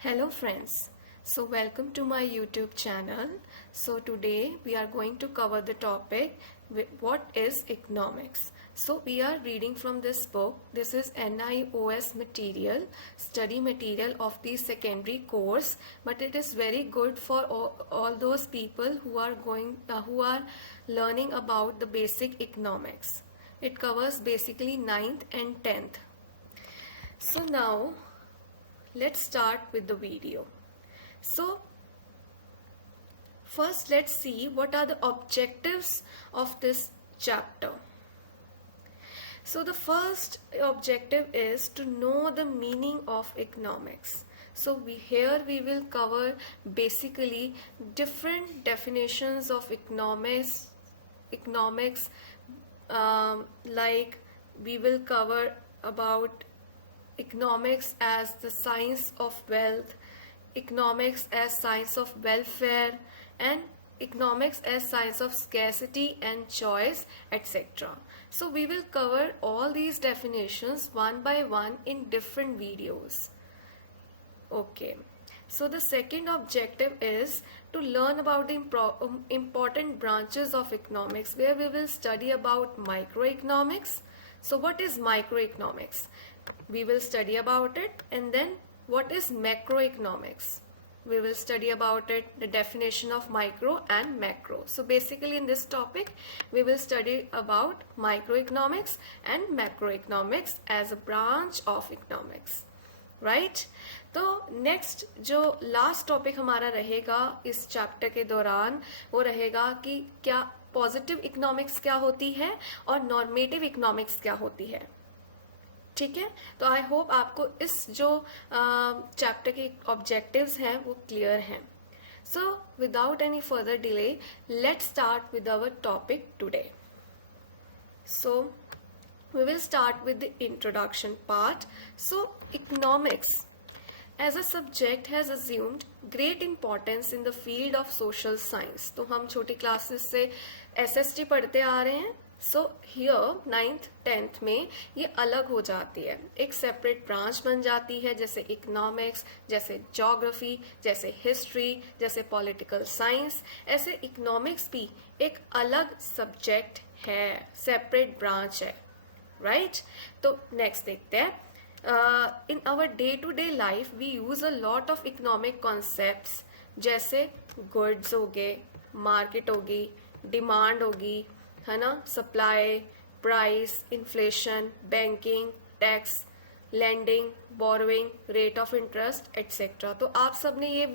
Hello friends, so welcome to my YouTube channel. So today we are going to cover the topic what is economics. So we are reading from this book. This is NIOS material, study material of the secondary course, but it is very good for all those people who are learning about the basic economics. It covers basically 9th and 10th. So now let's start with the video. So first let's see what are the objectives of this chapter. So the first objective is to know the meaning of economics. So here we will cover basically different definitions of economics, like we will cover about economics as the science of wealth, economics as science of welfare, and economics as science of scarcity and choice, etc. So we will cover all these definitions one by one in different videos. Okay. So the second objective is to learn about the important branches of economics, where we will study about microeconomics. So what is microeconomics? We will study about it. And then what is macroeconomics? We will study about it, the definition of micro and macro. So basically in this topic we will study about microeconomics and macroeconomics as a branch of economics, right? तो next जो last topic हमारा रहेगा इस chapter के दौरान वो रहेगा कि क्या पॉजिटिव इकोनॉमिक्स क्या होती है और नॉर्मेटिव इकोनॉमिक्स क्या होती है. ठीक है, तो आई होप आपको इस जो चैप्टर के ऑब्जेक्टिव्स हैं वो क्लियर हैं. So without any further delay let's start with our topic today. So we will start with the introduction part. So economics as a subject has assumed great importance in the field of social science. तो हम छोटी classes से SST पढ़ते आ रहे हैं. So here 9th 10th में ये अलग हो जाती है, एक सेपरेट ब्रांच बन जाती है, जैसे इकोनॉमिक्स, जैसे ज्योग्राफी, जैसे हिस्ट्री, जैसे पॉलिटिकल साइंस. ऐसे इकोनॉमिक्स भी एक अलग सब्जेक्ट है, सेपरेट ब्रांच है, राइट. तो नेक्स्ट देखते हैं. In our day to day life we use a lot of economic concepts, जैसे गुड्स हो गए, मार्केट होगी, डिमांड होगी, है ना, supply, price, inflation, banking, tax, lending, borrowing, rate of interest etcetera. तो आप सब ने ये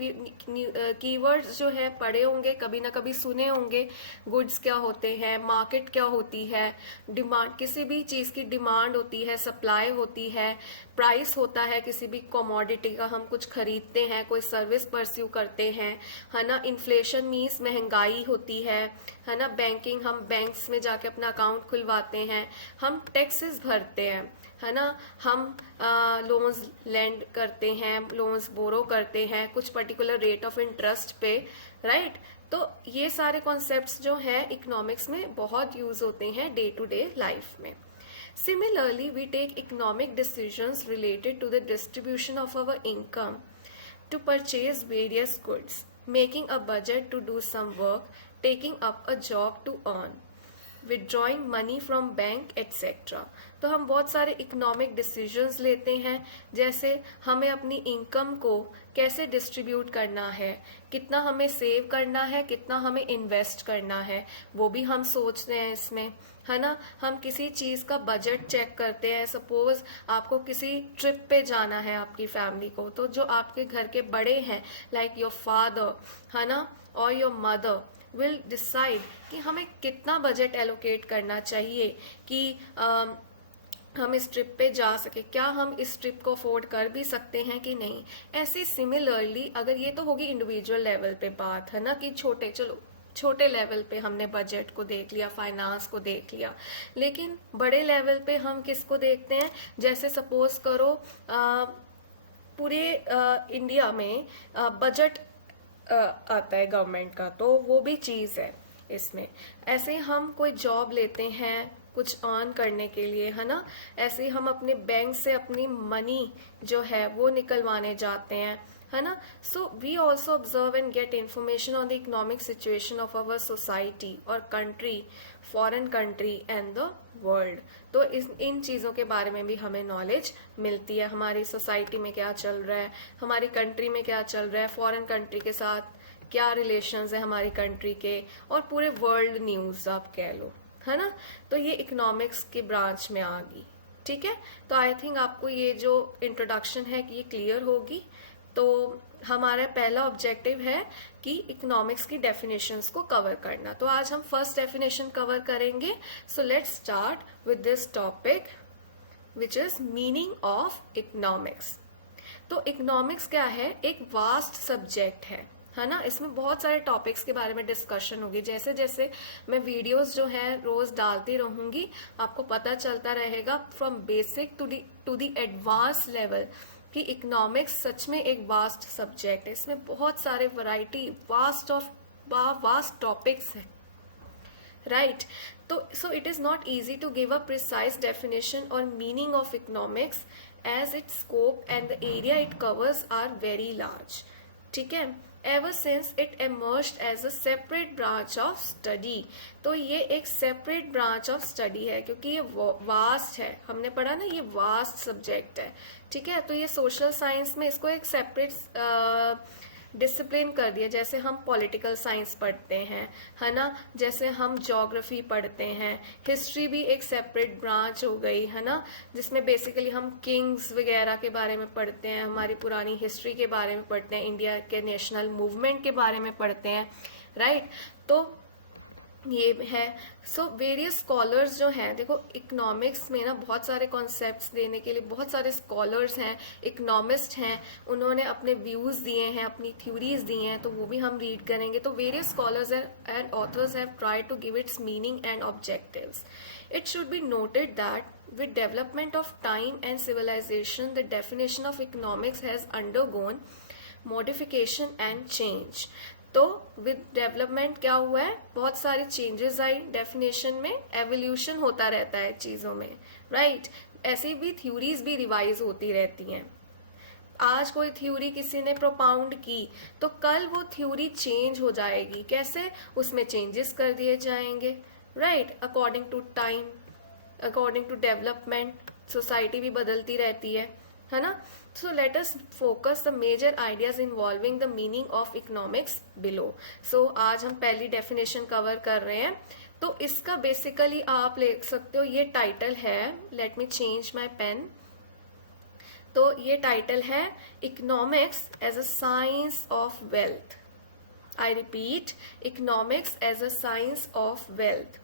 कीवर्ड्स जो है पढ़े होंगे, कभी ना कभी सुने होंगे. गुड्स क्या होते हैं, मार्केट क्या होती है, डिमांड, किसी भी चीज़ की डिमांड होती है, सप्लाई होती है, प्राइस होता है किसी भी कमोडिटी का, हम कुछ खरीदते हैं, कोई सर्विस परस्यू करते हैं, है ना. इन्फ्लेशन मीन्स महंगाई होती है ना. बैंकिंग, हम बैंक्स में जाके अपना अकाउंट खुलवाते हैं, हम टैक्सेस भरते हैं, है ना. हम लोन्स लैंड करते हैं, लोन्स बोरो करते हैं कुछ पर्टिकुलर रेट ऑफ इंटरेस्ट पे, राइट. तो ये सारे कॉन्सेप्ट्स जो हैं इकोनॉमिक्स में बहुत यूज होते हैं डे टू डे लाइफ में. Similarly, we take economic decisions related to the distribution of our income to purchase various goods, making a budget to do some work, taking up a job to earn, withdrawing money from bank etc. तो हम बहुत सारे economic decisions लेते हैं, जैसे हमें अपनी income को कैसे डिस्ट्रीब्यूट करना है, कितना हमें सेव करना है, कितना हमें इन्वेस्ट करना है, वो भी हम सोचते हैं इसमें, है ना. हम किसी चीज़ का बजट चेक करते हैं. सपोज आपको किसी ट्रिप पे जाना है आपकी फैमिली को, तो जो आपके घर के बड़े हैं लाइक योर फादर, है ना, और योर मदर विल डिसाइड कि हमें कितना बजट एलोकेट करना चाहिए कि हम इस ट्रिप पे जा सके, क्या हम इस ट्रिप को अफोर्ड कर भी सकते हैं कि नहीं. ऐसे सिमिलरली, अगर ये तो होगी इंडिविजुअल लेवल पे बात, है ना, कि छोटे लेवल पे हमने बजट को देख लिया, फाइनेंस को देख लिया, लेकिन बड़े लेवल पे हम किसको देखते हैं. जैसे सपोज करो पूरे इंडिया में बजट आता है गवर्नमेंट का, तो वो भी चीज़ है इसमें. ऐसे हम कोई जॉब लेते हैं, कुछ अर्न करने के लिए, है ना। ऐसे ही हम अपने बैंक से अपनी मनी जो है वो निकलवाने जाते हैं, है ना. So we also observe and get information on the economic situation of our society और country, foreign country and the world. तो इन चीज़ों के बारे में भी हमें नॉलेज मिलती है. हमारी सोसाइटी में क्या चल रहा है, हमारी कंट्री में क्या चल रहा है, फॉरेन कंट्री के साथ क्या रिलेशंस है हमारी कंट्री के, और पूरे वर्ल्ड न्यूज़ आप कह लो, है ना. तो ये इकोनॉमिक्स के ब्रांच में आ गई. ठीक है, तो आई थिंक आपको ये जो इंट्रोडक्शन है कि ये क्लियर होगी. तो हमारा पहला ऑब्जेक्टिव है कि इकोनॉमिक्स की डेफिनेशंस को कवर करना. तो आज हम फर्स्ट डेफिनेशन कवर करेंगे. So let's start with this topic which is meaning of economics. तो इकोनॉमिक्स क्या है, एक वास्ट सब्जेक्ट है ना. इसमें बहुत सारे टॉपिक्स के बारे में डिस्कशन होगी. जैसे जैसे मैं वीडियोस जो है रोज डालती रहूंगी, आपको पता चलता रहेगा from basic to the advance level कि इकोनॉमिक्स सच में एक वास्ट सब्जेक्ट है. इसमें बहुत सारे वैरायटी वास्ट टॉपिक्स हैं, राइट. तो so it is not easy to give a precise definition और meaning of economics as its scope and the area it covers are very large. ठीक है, ever since it emerged as a separate branch of study. तो ये एक separate branch of study है क्योंकि ये vast है. हमने पढ़ा ना, ये वास्ट सब्जेक्ट है. ठीक है, तो ये सोशल साइंस में इसको एक सेपरेट डिसिप्लिन कर दिया. जैसे हम पॉलिटिकल साइंस पढ़ते हैं, है ना, जैसे हम ज्योग्राफी पढ़ते हैं, हिस्ट्री भी एक सेपरेट ब्रांच हो गई, है ना, जिसमें बेसिकली हम किंग्स वगैरह के बारे में पढ़ते हैं, हमारी पुरानी हिस्ट्री के बारे में पढ़ते हैं, इंडिया के नेशनल मूवमेंट के बारे में पढ़ते हैं, राइट. तो ये है. सो वेरियस स्कॉलर्स जो हैं, देखो इकोनॉमिक्स में ना बहुत सारे कॉन्सेप्ट्स देने के लिए बहुत सारे स्कॉलर्स हैं, इकोनॉमिस्ट हैं, उन्होंने अपने व्यूज़ दिए हैं, अपनी थ्योरीज दी हैं, तो वो भी हम रीड करेंगे. तो various scholars and authors have tried to give its meaning and objectives. It should be noted that with development of time and civilization, the definition of economics has undergone modification and change. तो with development क्या हुआ है, बहुत सारी changes आई definition में, evolution होता रहता है चीज़ों में, राइट. ऐसे भी थ्योरीज भी रिवाइज होती रहती हैं. आज कोई थ्योरी किसी ने प्रोपाउंड की तो कल वो थ्योरी चेंज हो जाएगी. कैसे, उसमें चेंजेस कर दिए जाएंगे, right, according to time, according to development. Society भी बदलती रहती है ना. So let us focus the major ideas involving the meaning of economics below. So आज हम पहली डेफिनेशन कवर कर रहे हैं. तो इसका बेसिकली आप ले सकते हो, ये टाइटल है, let me change my pen. तो ये टाइटल है economics as a science of wealth. I repeat, economics as a science of wealth.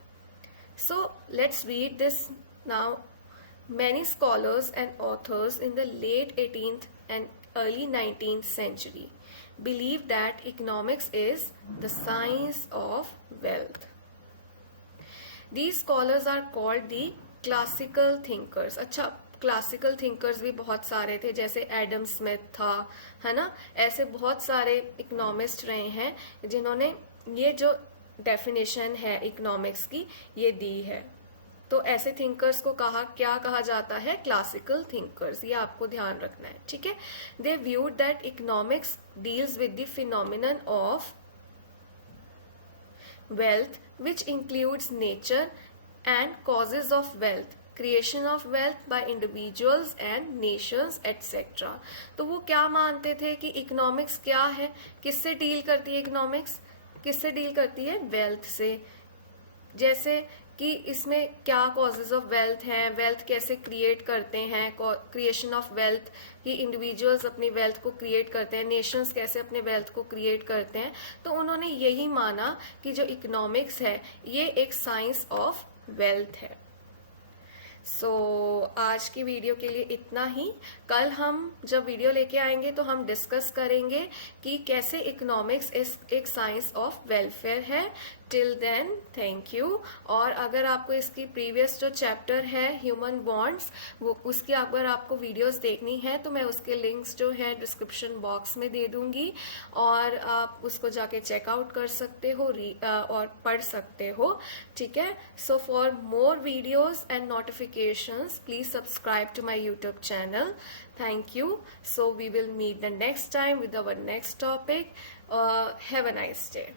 So let's read this now. Many scholars and authors in the late 18th and early 19th century believed that economics is the science of wealth. These scholars are called the classical thinkers. अच्छा, classical thinkers भी बहुत सारे थे, जैसे Adam Smith था, है ना. ऐसे बहुत सारे इकोनॉमिस्ट रहे हैं जिन्होंने ये जो डेफिनेशन है इकोनॉमिक्स की ये दी है. तो ऐसे थिंकर्स को क्या कहा जाता है, क्लासिकल थिंकर्स. ये आपको ध्यान रखना है, ठीक है. They viewed that economics deals with the phenomenon of wealth which includes nature and causes of wealth, creation of wealth by individuals and nations etcetera. तो वो क्या मानते थे कि इकोनॉमिक्स क्या है, किससे डील करती है इकोनॉमिक्स, किससे डील करती है, वेल्थ से. जैसे कि इसमें क्या कॉजेज ऑफ वेल्थ हैं, वेल्थ कैसे क्रिएट करते हैं, क्रिएशन ऑफ वेल्थ कि इंडिविजुअल्स अपनी वेल्थ को क्रिएट करते हैं, नेशंस कैसे अपने वेल्थ को क्रिएट करते हैं. तो उन्होंने यही माना कि जो इकोनॉमिक्स है ये एक साइंस ऑफ वेल्थ है. सो आज की वीडियो के लिए इतना ही. कल हम जब वीडियो लेके आएंगे तो हम डिस्कस करेंगे कि कैसे इकोनॉमिक्स एक साइंस ऑफ वेलफेयर है. Till then thank you. और अगर आपको इसकी प्रीवियस जो चैप्टर है ह्यूमन बॉन्ड्स, वो उसकी अगर आपको वीडियोस देखनी है तो मैं उसके लिंक्स जो है डिस्क्रिप्शन बॉक्स में दे दूंगी, और आप उसको जाके चेकआउट कर सकते हो और पढ़ सकते हो, ठीक है। So for more videos and notifications please subscribe to my YouTube channel. Thank you. So we will meet the next time with our next topic. Have a nice day.